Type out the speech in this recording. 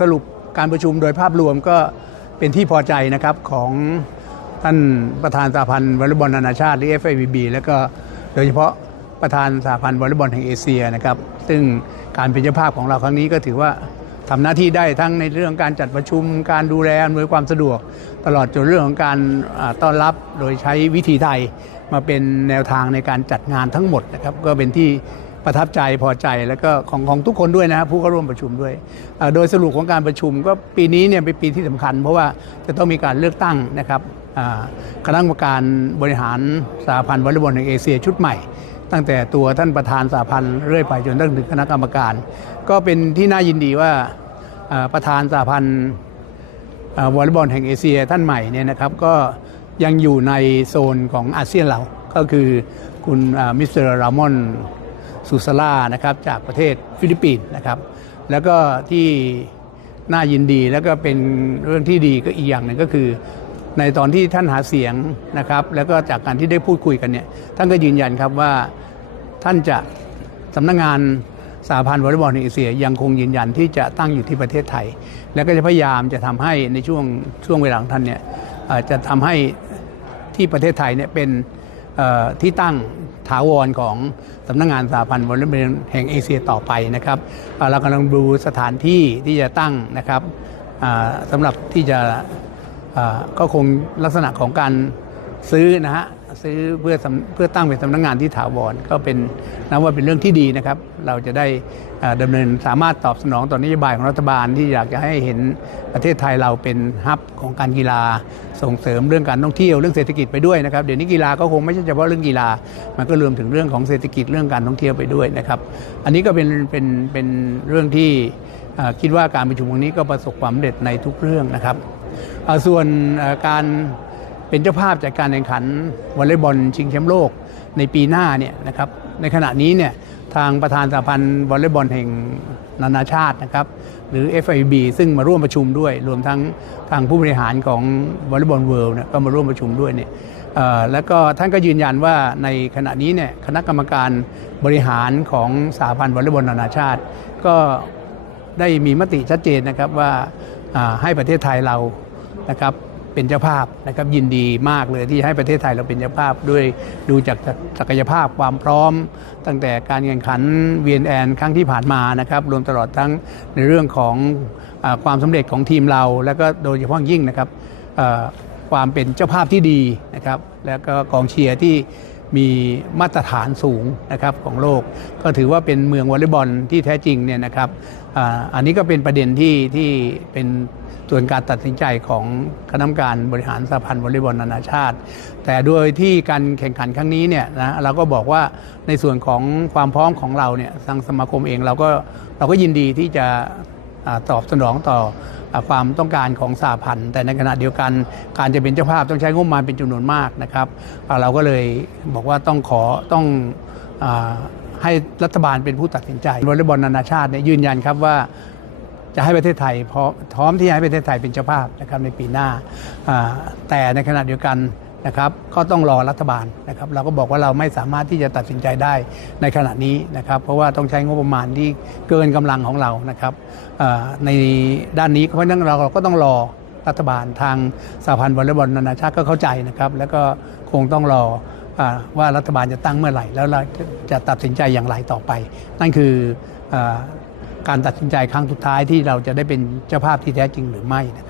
สรุปการประชุมโดยภาพรวมก็เป็นที่พอใจนะครับของท่านประธานสหพันธ์วอลเลย์บอลนานาชาติ หรือ FIVB แล้วก็โดยเฉพาะประธานสหพันธ์วอลเลย์บอลแห่งเอเชียนะครับ ซึ่งการเป็นเจ้าภาพของเราครั้งนี้ก็ถือว่าทำหน้าที่ได้ทั้งในเรื่องการจัดประชุม การดูแลอำนวยความสะดวก ตลอดจนเรื่องของการต้อนรับโดยใช้วิธีไทยมาเป็นแนวทางในการจัดงานทั้งหมดนะครับ ก็เป็นที่ ประทับใจพอใจแล้วก็ของของทุกคนด้วยนะครับผู้เข้าร่วมประชุมด้วย โดยสรุปของการประชุมก็ปีนี้เนี่ยเป็นปีที่สำคัญ เพราะว่าจะต้องมีการเลือกตั้งนะครับคณะกรรมการบริหารสหพันธ์วอลเลย์บอลแห่งเอเชียชุดใหม่ ตั้งแต่ตัวท่านประธานสหพันธ์เรื่อยไปจนถึงคณะกรรมการ ก็เป็นที่น่ายินดีว่าประธานสหพันธ์วอลเลย์บอลแห่งเอเชียท่านใหม่เนี่ยนะครับก็ยังอยู่ในโซนของอาเซียนเรา ก็คือคุณมิสเตอร์รามอน ซูซาล่านะครับจากประเทศฟิลิปปินส์นะครับแล้วก็ที่น่ายินดีแล้วก็เป็นเรื่องที่ดีก็อีกอย่างหนึ่งก็คือ ในตอนที่ท่านหาเสียงนะครับ แล้วก็จากการที่ได้พูดคุยกันเนี่ยท่านก็ยืนยันครับว่าท่านจะสำนักงานสหพันธ์วอลเลย์บอลแห่งเอเชียยังคงยืนยันที่จะตั้งอยู่ที่ประเทศไทย แล้วก็จะพยายามจะทำให้ในช่วงช่วงเวลาของท่านเนี่ยอ่อจะทำให้ที่ประเทศไทยเนี่ยเป็นที่ตั้ง ถาวรของสำนักงานสหพันธ์วอลเลย์บอลแห่งเอเชียต่อไปนะครับเรากำลังดูสถานที่ที่จะตั้งนะครับสำหรับที่จะก็คงลักษณะของการซื้อนะฮะ ซื้อเพื่อเพื่อตั้งเป็นสำนักงานที่ถาวรก็เป็นนับว่าเป็นเรื่องที่ดีนะครับ เราจะได้อ่าดำเนินสามารถตอบสนองต่อนโยบายของรัฐบาลที่อยากจะให้เห็นประเทศไทยเราเป็นฮับของการกีฬาส่งเสริมเรื่องการท่องเที่ยวเรื่องเศรษฐกิจไปด้วยนะครับเดี๋ยวนี้กีฬาก็คงไม่ใช่เฉพาะเรื่องกีฬา มันก็รวมถึงเรื่องของเศรษฐกิจเรื่องการท่องเที่ยวไปด้วยนะครับ อันนี้ก็เป็นเป็นเป็นเรื่องที่คิดว่าการประชุมครั้งนี้ก็ประสบความสำเร็จในทุกเรื่องนะครับส่วนการ เป็นเจ้าภาพจากการแข่งขันวอลเลย์บอลชิงแชมป์โลกในปีหน้าเนี่ยนะครับในขณะนี้เนี่ยทางประธานสหพันธ์วอลเลย์บอลแห่งนานาชาตินะครับหรือ FIB ซึ่งมาร่วมประชุมด้วย รวมทั้งทางผู้บริหารของวอลเลย์บอลเวิลด์เนี่ยก็มาร่วมประชุมด้วยเนี่ยแล้วก็ท่านก็ยืนยันว่าในขณะนี้เนี่ยคณะกรรมการบริหารของสหพันธ์วอลเลย์บอลนานาชาติ ก็ได้มีมติชัดเจนนะครับว่าให้ประเทศไทยเรานะครับ เป็นเจ้าภาพนะครับยินดีมากเลยที่ให้ประเทศไทยเราเป็นเจ้าภาพด้วยดูจากศักยภาพความพร้อม ตั้งแต่การแข่งขันเวียนแอนครั้งที่ผ่านมานะครับรวมตลอดทั้งในเรื่องของอความสำเร็จของทีมเรา แล้วก็โดยเฉพาะยิ่งนะครับความเป็นเจ้าภาพที่ดีนะครับ แล้วก็กองเชียร์ที่ มีมาตรฐานสูงนะครับของโลก ก็ถือว่าเป็นเมืองวอลเลย์บอลที่แท้จริงเนี่ยนะครับอันนี้ก็เป็นประเด็นที่ที่เป็นส่วนการตัดสินใจของคณะกรรมการบริหารสหพันธ์วอลเลย์บอลนานาชาติ แต่โดยที่การแข่งขันครั้งนี้เนี่ยนะเราก็บอกว่าในส่วนของความพร้อมของเราเนี่ยทางสมาคมเองเราก็เราก็ยินดีที่จะ ตอบสนองต่ออความต้องการของสหพันธ์ แต่ในขณะเดียวกันการจะเป็นเจ้าภาพต้องใช้งบประมาณเป็นจำนวนมากนะครับ เราก็เลยบอกว่าต้องขอต้องอให้รัฐบาลเป็นผู้ตัดสินใจวอลเลย์บอลนานาชาติเนี่ยยืนยันครับว่าจะให้ประเทศไทยพร้อมที่จะให้ประเทศไทยเป็นเจ้าภาพนะครับในปีหน้าแต่ในขณะเดียวกัน นะครับก็ต้องรอรัฐบาลนะครับเราก็บอกว่าเราไม่สามารถที่จะตัดสินใจได้ในขณะนี้นะครับเพราะว่าต้องใช้งบประมาณที่เกินกำลังของเรานะครับในด้านนี้เพราะนั้นเราก็ต้องรอรัฐบาลทางสหพันธ์วอลเลย์บอลนานาชาติก็เข้าใจนะครับแล้วก็คงต้องรอว่ารัฐบาลจะตั้งเมื่อไหร่ แล้วเราจะตัดสินใจอย่างไรต่อไป นั่นคืออการตัดสินใจครั้งสุดท้ายที่เราจะได้เป็นเจ้าภาพที่แท้จริงหรือไม่นะครับ